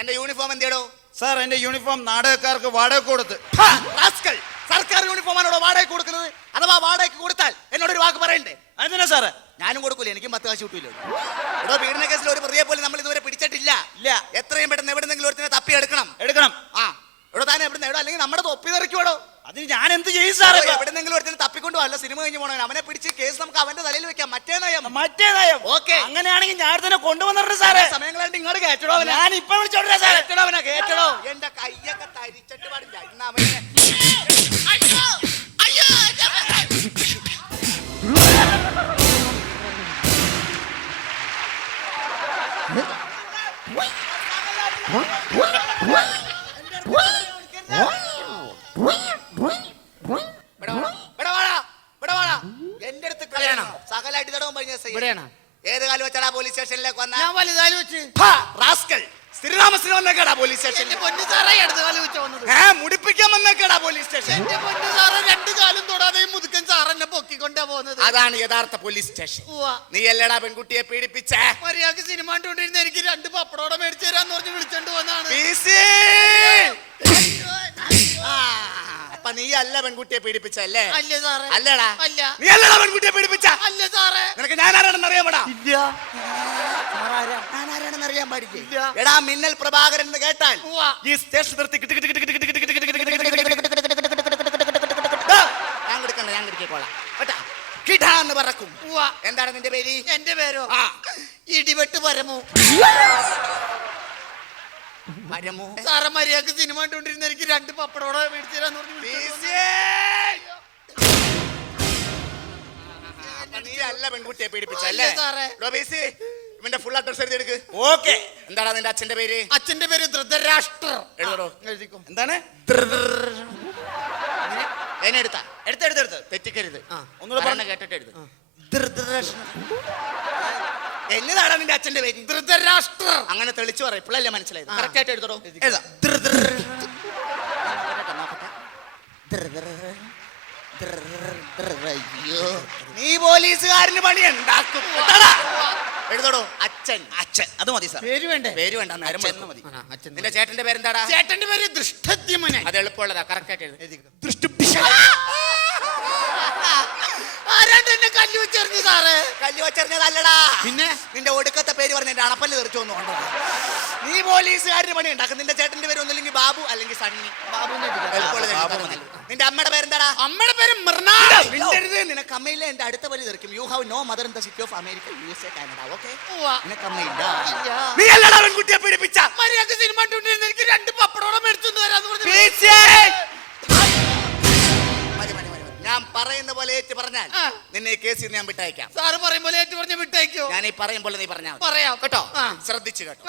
എന്റെ യൂണിഫോം എന്തിയടോ? സാർ എന്റെ യൂണിഫോം നാടകക്കാർക്ക് വാടക കൊടുത്ത്. സർക്കാർ യൂണിഫോം യൂണിഫോമാണോ വാടക കൊടുക്കുന്നത്? അഥവാ വാടകയ്ക്ക് കൊടുത്താൽ എന്നോട് ഒരു വാക്ക് പറയണ്ടേ? അതിനാ സാറേ ഞാനും കൊടുക്കൂല എനിക്കും പത്ത് കാശ് കിട്ടൂല്ലോ ഇവിടെ പീഡന കേസിൽ ഒരു പ്രതിയെ പോലും നമ്മൾ ഇതുവരെ പിടിച്ചിട്ടില്ല. ഇല്ല. എത്രയും പെട്ടെന്ന് എവിടെന്നെങ്കിലും ഒരുത്തിനെ തപ്പി എടുക്കണം ആ ഇവിടെ താൻ എവിടെ എവിടെ അല്ലെങ്കിൽ നമ്മുടെ തൊപ്പി തെറിക്കുവാടോ അതിന് ചെയ്യും സാറേ ഇപ്പൊ? എവിടെന്നെങ്കിലും ഒരുത്തിനെ തപ്പിക്കൊണ്ട് വല്ല സിനിമ കഴിഞ്ഞ് പോകണം അവനെ പിടിച്ച് കേസ് നമുക്ക് അവന്റെ തലയിൽ വെക്കാം. മറ്റേ നയം. മറ്റേ നയം. ഓക്കേ. അങ്ങനെയാണെങ്കിൽ ഞാൻ തന്നെ കൊണ്ടുവന്നിട്ടുണ്ട് സാറേ സമയങ്ങളായിട്ട് ഇങ്ങോട്ട് കേറ്റടോ അവനെ. ഞാൻ ഇപ്പൊ വിളിച്ചോണ്ടിരാ സാറേ കേറ്റടോ അവനെ കേറ്റടോ എന്റെ കയ്യൊക്കെ തരിച്ചിട്ട് പാടില്ല. ഇന്ന് അവനെ. അയ്യോ അയ്യോ ഇവിടെ വാടാ, ഇവിടെ വാടാ, ഇവിടെ വാടാ. എന്റെ ഇവിടെയാണോ? ഏത് കാലം വെച്ചാടാ പോലീസ് സ്റ്റേഷനിലേക്ക് വന്ന? ഞാൻ വലുതാലി വെച്ച്. റാസ്കൽ. സ്ഥിരതാമസത്തിന് വന്നേക്കാടാ പോലീസ് എന്റെ സ്റ്റേഷനിൽ പൊന്നു സാറേ ഇടത് കാലം വെച്ച് വന്നത്. ഏ മുടിപ്പിക്കാൻ വന്നേക്കാടാ പോലീസ് സ്റ്റേഷൻ എന്റെ പൊന്നു സാറേ രണ്ട് കാലും തൊടാതെ ഈ മുതുക്കൻ സാറെന്നെ പൊക്കിക്കൊണ്ടാ പോകുന്നത് അതാണ് യഥാർത്ഥ പോലീസ് സ്റ്റേഷൻ നീ അല്ലടാ പെൺകുട്ടിയെ പീഡിപ്പിച്ച? മര്യാദയ്ക്ക് സിനിമ കണ്ടുകൊണ്ടിരുന്ന എനിക്ക് രണ്ട് പപ്പടോടെ മേടിച്ചു തരാന്ന് പറഞ്ഞ് വിളിച്ചോണ്ട് വന്നാണ് അപ്പൊ നീ അല്ല പെൺകുട്ടിയെ പീഡിപ്പിച്ചല്ലേ അല്ല സാറേ അല്ലടാ അല്ല നീ അല്ലടാ പെൺകുട്ടിയെ പീഡിപ്പിച്ച അല്ല സാറേ നിനക്ക് ഞാൻ ആരാണെന്ന് അറിയാമടാ ഇല്ല ഞാൻ ആരാണെന്ന് അറിയാൻ പാടില്ല. എടാ മിന്നൽ പ്രഭാകരൻ എന്ന് കേട്ടാൽ. ഈ സ്റ്റേഷൻ നിർത്തി കിട്ടി കിട്ടി കിട്ടി കിട്ടി കിട്ടി കിട്ടി കിട്ടി കിട്ടി ഞാൻ കൊടുക്കണ്ട ഞാൻ കേട്ടാ കിടാ എന്ന് പറക്കും. എന്താണ് നിന്റെ പേര് എന്റെ പേരോ ആ ഇടിവെട്ട് പരമു മരമോ? സാറേ മര്യാദയ്ക്ക് സിനിമ കണ്ടുകൊണ്ടിരുന്ന എനിക്ക് രണ്ട് പപ്പടോടെ മേടിച്ചു പറഞ്ഞു PC. അപ്പൊ നീ അല്ല പെൺകുട്ടിയെ പീഡിപ്പിച്ചല്ലേ അല്ല? സാറേ. ഇവന്റെ ഫുൾ അഡ്രസ് എഴുതി എടുക്ക്. ഓക്കെ. എന്താടാ നിന്റെ അച്ഛന്റെ പേര്? അച്ഛന്റെ പേര് ധൃതരാഷ്ട്ര എഴുതടോ. എഴുതിക്കും. എന്താണ്? എന്നെ എടുത്താ? എടുത്തെടുത്തെടുത്ത് എടുത്ത് എടുത്ത്. തെറ്റിക്കരുത്. ആ. ഒന്നുകൂടെ പറഞ്ഞ കേട്ടിട്ട് എഴുത്. എന്നതാടാ നിന്റെ അച്ഛന്റെ പേര്? ധൃതരാഷ്ട്ര അങ്ങനെ തെളിച്ചു പറയും ഇപ്പോഴല്ലേ മനസ്സിലായത്. കറക്റ്റ് ആയിട്ട് എഴുതടോ? എഴുതാം. നീ പോലീസുകാരന് പണി ഉണ്ടാക്കും? എഴുതടോ. അച്ഛൻ. അച്ഛൻ. അത് മതി സാർ പേര് വേണ്ട? പേര് വേണ്ട നേരം മതി. നിന്റെ ചേട്ടന്റെ പേരെന്താടാ? ചേട്ടന്റെ പേര് ദൃഷ്ടദ്യുമനൻ അത് എളുപ്പമുള്ളതാ. കറക്റ്റ് ആയിട്ട് എഴുതി ആരാണ്ട് എന്നെ കല്ല് വെച്ചെറിഞ്ഞു സാറേ കല്ല് വച്ചെറിഞ്ഞതല്ലടാ പിന്നെ? നിന്റെ ഒടുക്കത്തെ പേര് പറഞ്ഞ എന്റെ അണപ്പല്ല് തെറിച്ചു വന്നു കൊണ്ടോ നീ പോലീസുകാരന് പണി ഉണ്ടാക്കും. നിന്റെ ചേട്ടന്റെ പേര് ഒന്നില്ലെങ്കിൽ ബാബു അല്ലെങ്കിൽ സണ്ണി. ബാബു. നിന്റെ അമ്മയുടെ പേരെന്താടാ? അമ്മയുടെ പേര് മിണ്ടരുത്. നിനക്ക് അമ്മയില്ല എന്റെ അടുത്ത പല്ല് തെറിക്കും. You have no mother in the city of America U S A Canada okay. നിനക്ക് അമ്മയില്ല. നീ അല്ലടാ പെൺകുട്ടിയെ പീഡിപ്പിച്ച മര്യാദ സിനിമ എനിക്ക് രണ്ട് പപ്പടോളം എടുത്തു തരാന്ന് പറഞ്ഞു പറയുന്ന പോലെ ഏറ്റു പറഞ്ഞാൽ നിന്നെ കേസിൽ ഞാൻ വിട്ടയക്കാം. സാറ് പറയുമ്പോൾ ഏറ്റു പറഞ്ഞ വിട്ടയക്കോ? ഞാൻ ഈ പറയും പോലെ നീ പറഞ്ഞാൽ പറയാം. കേട്ടോ. ശ്രദ്ധിച്ചു കേട്ടോ.